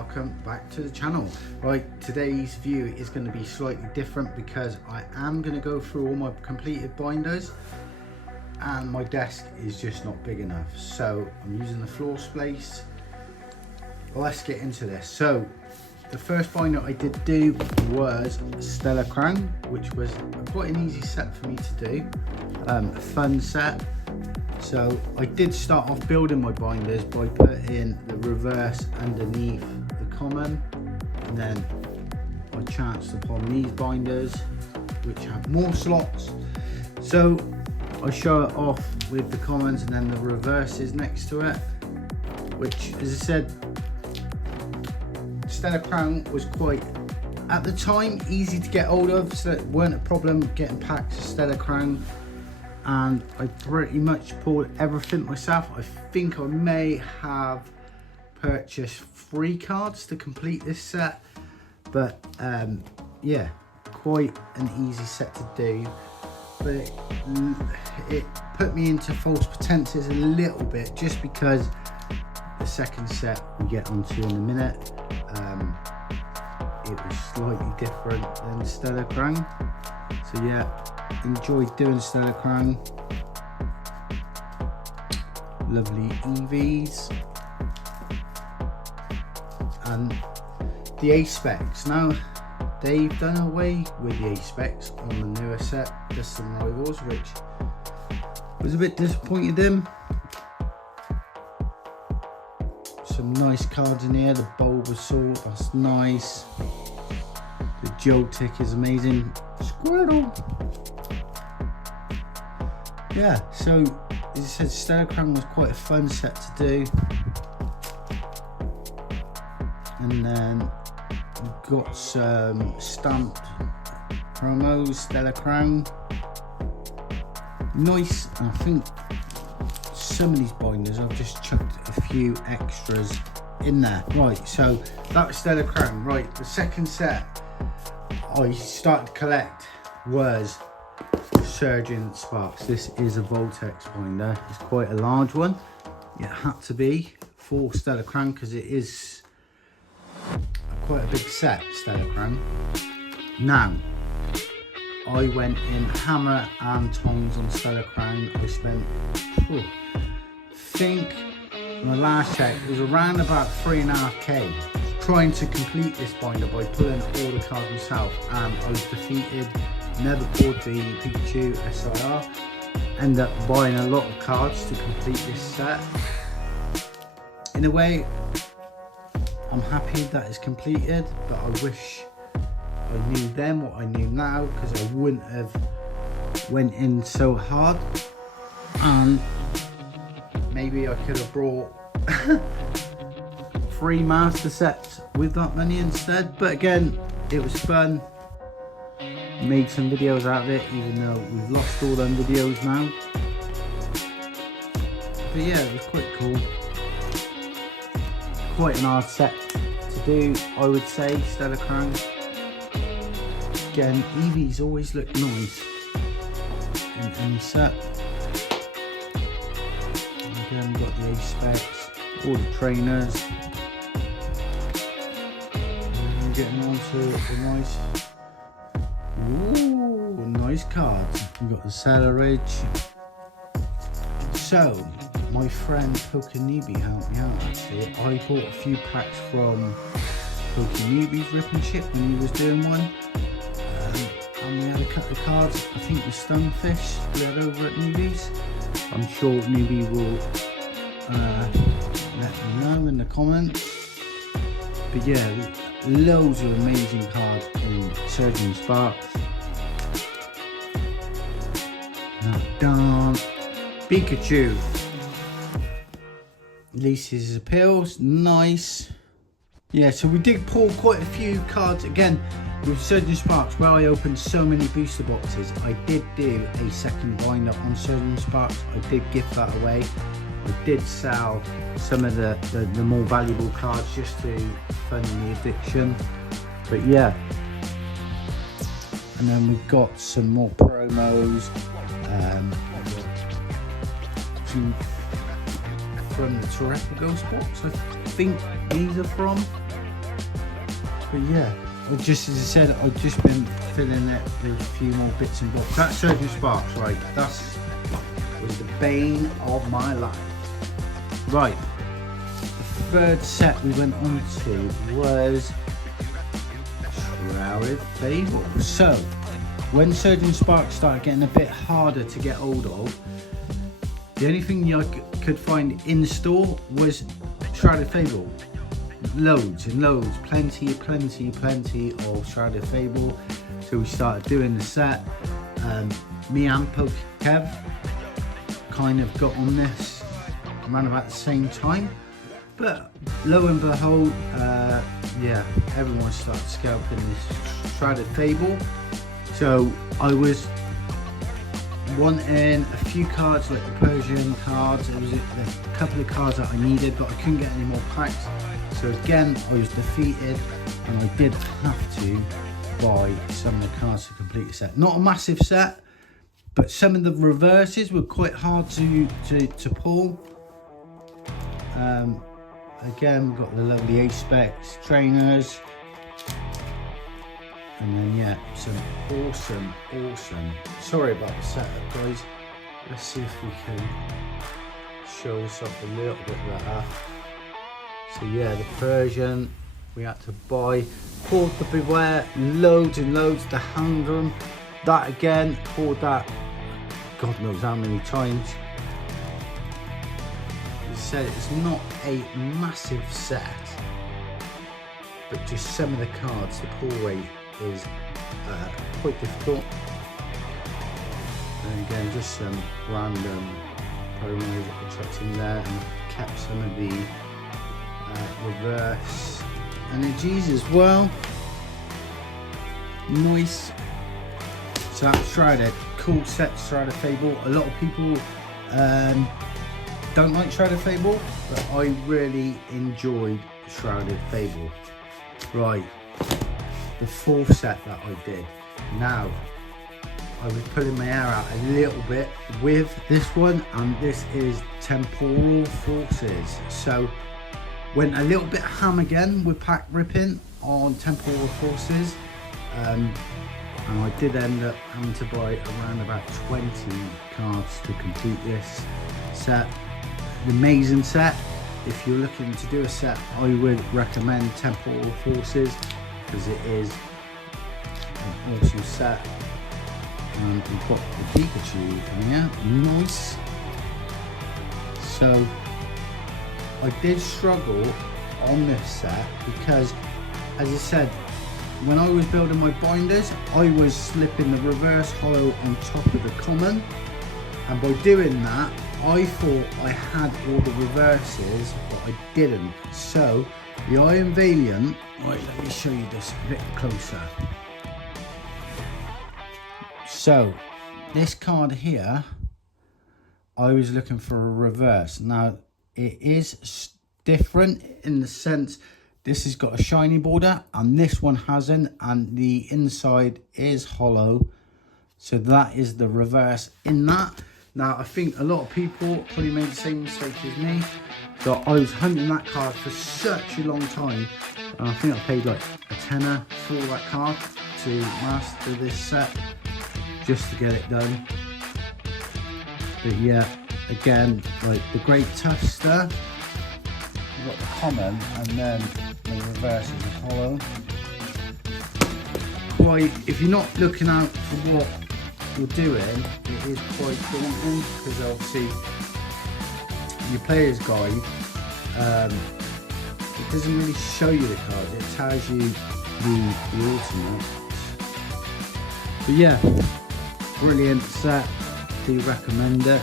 welcome back to the channel. Right, today's view is going to be slightly different because I am going to go through all my completed binders and my desk is just not big enough, so I'm using the floor space. Well, let's get into this. So the first binder I did do was Stella Crown, which was quite an easy set for me to do, a fun set. So I did start off building my binders by putting the reverse underneath the common, and then I chanced upon these binders which have more slots. So I show it off with the commons and then the reverses next to it, which, as I said, Stella Crown was quite, at the time, easy to get hold of, so it weren't a problem getting packs of Stella Crown. And I pretty much pulled everything myself. I think I may have purchased 3 cards to complete this set, but yeah, quite an easy set to do. But it put me into false pretenses a little bit, just because the second set we get onto in a minute, it was slightly different than Stella Crown. So yeah, enjoyed doing Stella Crown. Lovely EVs and the A-Specs. Now they've done away with the A-Specs on the newer set, just some rivals, which was a bit disappointed in. Some nice cards in here. The Bulbasaur, that's nice. The Joltik is amazing. Squirtle. Yeah, so as I said, Stella Crown was quite a fun set to do. And then we've got some stamped promos, Stella Crown. Nice. I think some of these binders I've just chucked a few extras in there. Right, so that was Stella Crown. Right, the second set I started to collect was Surging Sparks. This is a Voltex binder. It's quite a large one. It had to be for Stella Crown because it is quite a big set, Stella Crown. Now, I went in hammer and tongs on Stella Crown. I spent, I think, my last check, it was around about 3.5k trying to complete this binder by pulling all the cards myself, and I was defeated. Never pulled the Pikachu SIR. Ended up buying a lot of cards to complete this set. In a way, I'm happy that it's completed, but I wish I knew then what I knew now, because I wouldn't have went in so hard, and maybe I could have brought 3 master sets with that money instead. But again, it was fun. Made some videos out of it, even though we've lost all them videos now. But yeah, it was quite cool. Quite an hard set to do, I would say, Stella Crown. Again, EVs always look nice in any set. And again, we've got the A-Specs, all the trainers. And getting on to the nice, ooh, nice cards. We've got the Celeridge. So, my friend Pokenubi helped me out actually. I bought a few packs from Pokenubi's Rip and Ship when he was doing one. And we had a couple of cards, I think the Stonefish we had over at Nubi's. I'm sure Nubi will let me know in the comments. But yeah, loads of amazing cards in Surging Sparks. Now down, Pikachu. Releases his appeals, nice. Yeah, so we did pull quite a few cards again with Surging Sparks, where I opened so many booster boxes. I did do a second binder on Surging Sparks. I did gift that away. I did sell some of the more valuable cards just to fund the addiction. But yeah, and then we've got some more promos. From the Terrestrial box, I think these are from. But yeah, just as I said, I've just been filling it with a few more bits and bobs. That Surging Sparks, right, that was the bane of my life. Right, the third set we went on to was Shrouded Fable. So, when Surging Sparks started getting a bit harder to get hold of, the only thing I could find in store was Shrouded Fable. Loads and loads, plenty of Shrouded Fable. So we started doing the set. Me and Kev kind of got on this around about the same time. But lo and behold, yeah, everyone started scalping this Shrouded Fable. So I was wanting a few cards like the Persian cards. There was a couple of cards that I needed, but I couldn't get any more packs. So again, I was defeated, and I did have to buy some of the cards to complete the set. Not a massive set, but some of the reverses were quite hard to pull. Again, we've got the lovely A-Specs trainers. And then yeah, some awesome. Sorry about the setup, guys. Let's see if we can show this off a little bit better. So yeah, the Persian we had to buy. Pulled the Beware, loads and loads. The Handrum, that again, pulled that God knows how many times. As I said, it's not a massive set, but just some of the cards, the pull rate is quite difficult. And again, just some random promos that I chucked in there, and kept some of the reverse energies as well. Nice. So that's Shrouded. Cool set, Shrouded Fable. A lot of people don't like Shrouded Fable, but I really enjoyed Shrouded Fable. Right, the fourth set that I did. Now, I was pulling my hair out a little bit with this one, and this is Temporal Forces. So, went a little bit ham again with pack ripping on Temporal Forces, and I did end up having to buy around about 20 cards to complete this set. An amazing set. If you're looking to do a set, I would recommend Temporal Forces, because it is an awesome set. And we've got the Pikachu in here, nice. So I did struggle on this set because, as I said, when I was building my binders, I was slipping the reverse hollow on top of the common, and by doing that, I thought I had all the reverses, but I didn't. So the Iron Valiant, right, let me show you this a bit closer. So this card here, I was looking for a reverse. Now it is different in the sense this has got a shiny border and this one hasn't, and the inside is hollow. So that is the reverse in that. Now I think a lot of people probably made the same mistake as me. So I was hunting that card for such a long time, and I think I paid like a tenner for that card to master this set, just to get it done. But yeah, again, like the Great Tuster, you've got the common, and then the reverse is a hollow. Quite, if you're not looking out for what you're doing, it is quite daunting, because obviously your player's guide, it doesn't really show you the cards, it tells you the ultimate. But yeah, brilliant set, do recommend it.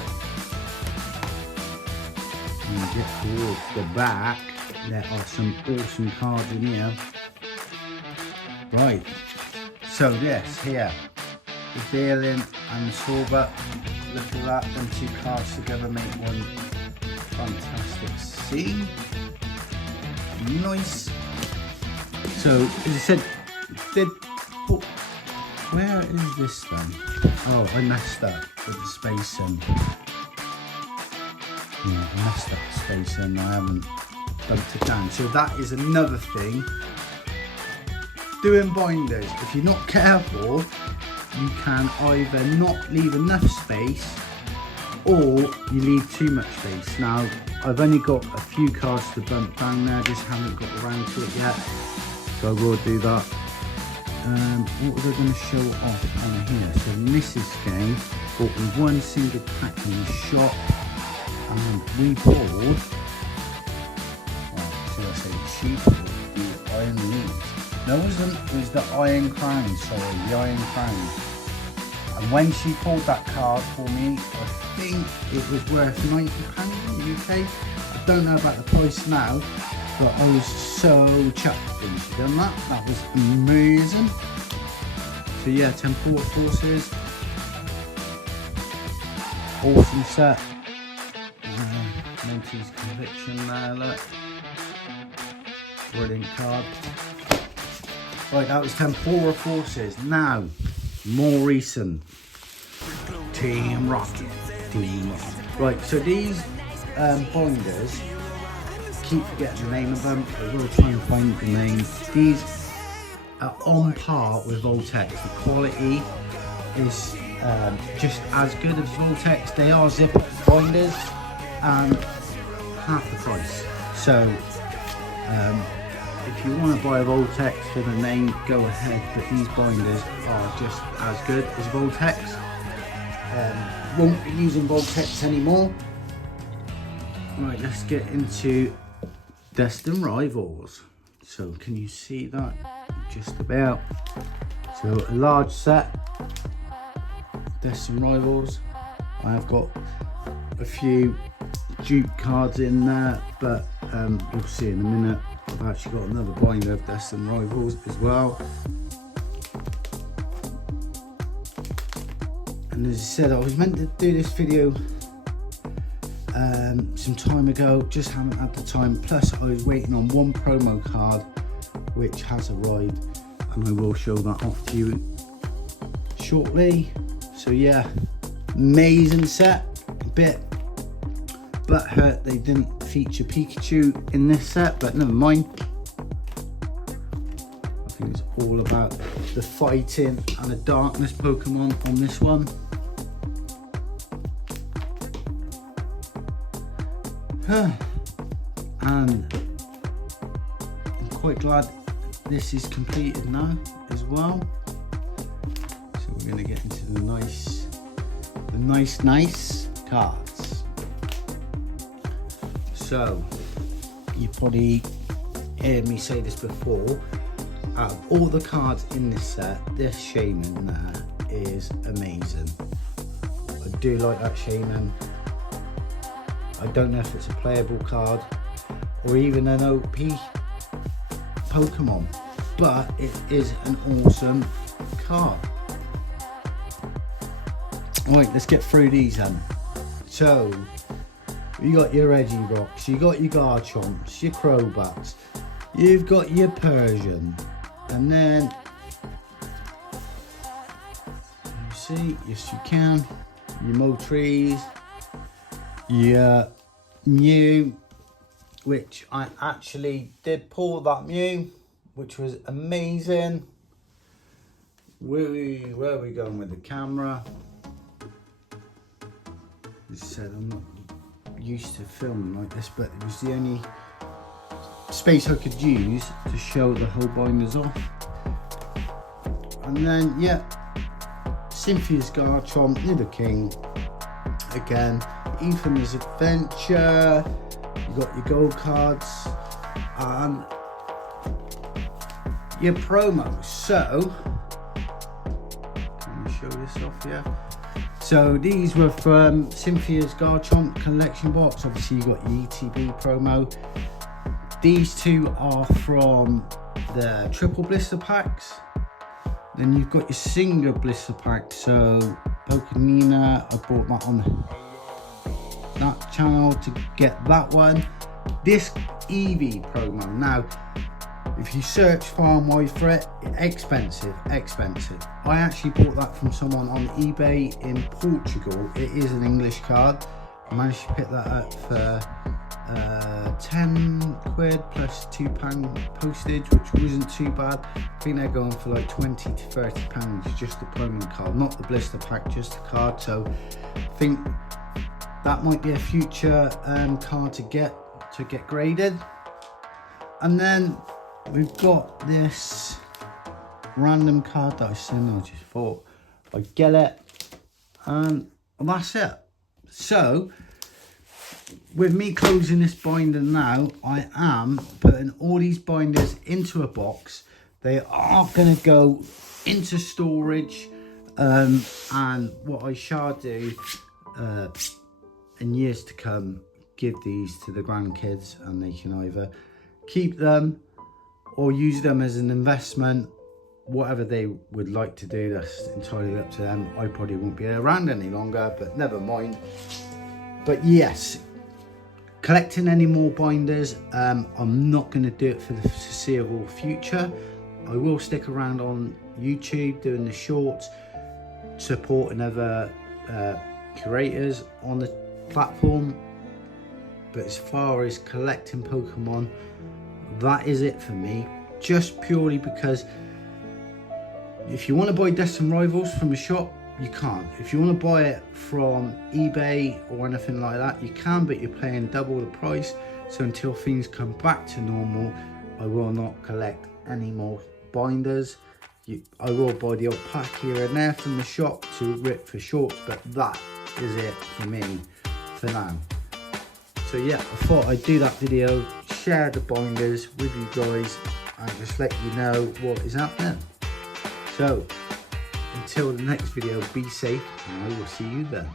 And get towards the back, there are some awesome cards in here. Right, so this here, the Dealing and the Sorba, look at that, them two cards together make one fantastic scene. Nice. So as I said, where is this then? Oh, I messed up with the spacing. Yeah, I messed up the spacing, I haven't dumped it down. So that is another thing doing binders, if you're not careful, you can either not leave enough space or you leave too much space. Now, I've only got a few cards to bump down there, just haven't got around to it yet, so I will do that. What was I going to show off on here? So Mrs. Game bought me one single pack in the shop, and we bought, she bought the Iron Leaves. No, it wasn't, it was the Iron Crown, sorry, the Iron Crown. And when she pulled that card for me, I think it was worth £90 in the UK. I don't know about the price now, but I was so chuffed when she done that. That was amazing. So yeah, Temporal Forces. Awesome set. Monty's Conviction there, look. Brilliant card. Right, that was Temporal Forces. Now, more recent. Team Rocket. Team Rocket. Right, so these binders, keep forgetting the name of them. I will try and find the name. These are on par with Voltex. The quality is just as good as Voltex. They are zip-up binders and half the price. So if you want to buy a Voltex for the name, go ahead, but these binders are just as good as Voltex. Won't be using Voltex anymore. Right, let's get into Destined Rivals. So can you see that? Just about. So a large set, Destined Rivals. I've got a few dupe cards in there, but you'll see in a minute. I've actually got another binder of Destined Rivals as well. And as I said, I was meant to do this video some time ago, just haven't had the time. Plus I was waiting on one promo card which has arrived, and I will show that off to you shortly. So yeah, amazing set. A bit butthurt they didn't feature Pikachu in this set, but never mind. I think it's all about the fighting and the darkness Pokemon on this one. And I'm quite glad this is completed now as well. So we're going to get into the nice cards. So you probably heard me say this before. Out of all the cards in this set, this Shaman there is amazing. I do like that Shaman. I don't know if it's a playable card or even an OP Pokemon, but it is an awesome card. Right, let's get through these then. So, you got your Regirocks, you got your Garchomps, your Crobats, you've got your Persian, and then, you see, yes you can, your Moltres, your Mew, which I actually did pull that Mew, which was amazing. Where are we going with the camera? As I said, I'm not used to filming like this, but it was the only space I could use to show the whole binders off. And then, yeah, Cynthia's Garchomp, Nidoking, again, Infamous Adventure, you got your gold cards, and your promos. So, can we show this off here? So these were from Cynthia's Garchomp collection box. Obviously you got your ETB promo. These two are from the triple blister packs. Then you've got your single blister pack. So Pokemina, I bought that on that channel to get that one. This Eevee promo. Now, if you search far and wide for it, expensive. I actually bought that from someone on eBay in Portugal. It is an English card. I managed to pick that up for 10 quid plus £2 postage, which wasn't too bad. I think they're going for like 20 to 30 pounds, just the promo card, not the blister pack, just the card. So I think that might be a future card to get graded. And then we've got this random card that I seen. I just thought I'd get it, and that's it. So with me closing this binder now, I am putting all these binders into a box. They are going to go into storage, and what I shall do in years to come, give these to the grandkids, and they can either keep them or use them as an investment. Whatever they would like to do, that's entirely up to them. I probably won't be around any longer, but never mind. But yes, collecting any more binders, I'm not going to do it for the foreseeable future. I will stick around on YouTube doing the shorts, supporting other curators on the platform. But as far as collecting Pokemon, that is it for me. Just purely because if you want to buy Destined Rivals from a shop, you can't. If you want to buy it from eBay or anything like that, you can, but you're paying double the price. So until things come back to normal, I will not collect any more binders. I will buy the odd pack here and there from the shop to rip for shorts, but that is it for me for now. So yeah, I thought I'd do that video, share the binders with you guys, and just let you know what is happening. So until the next video, be safe, and I will see you then.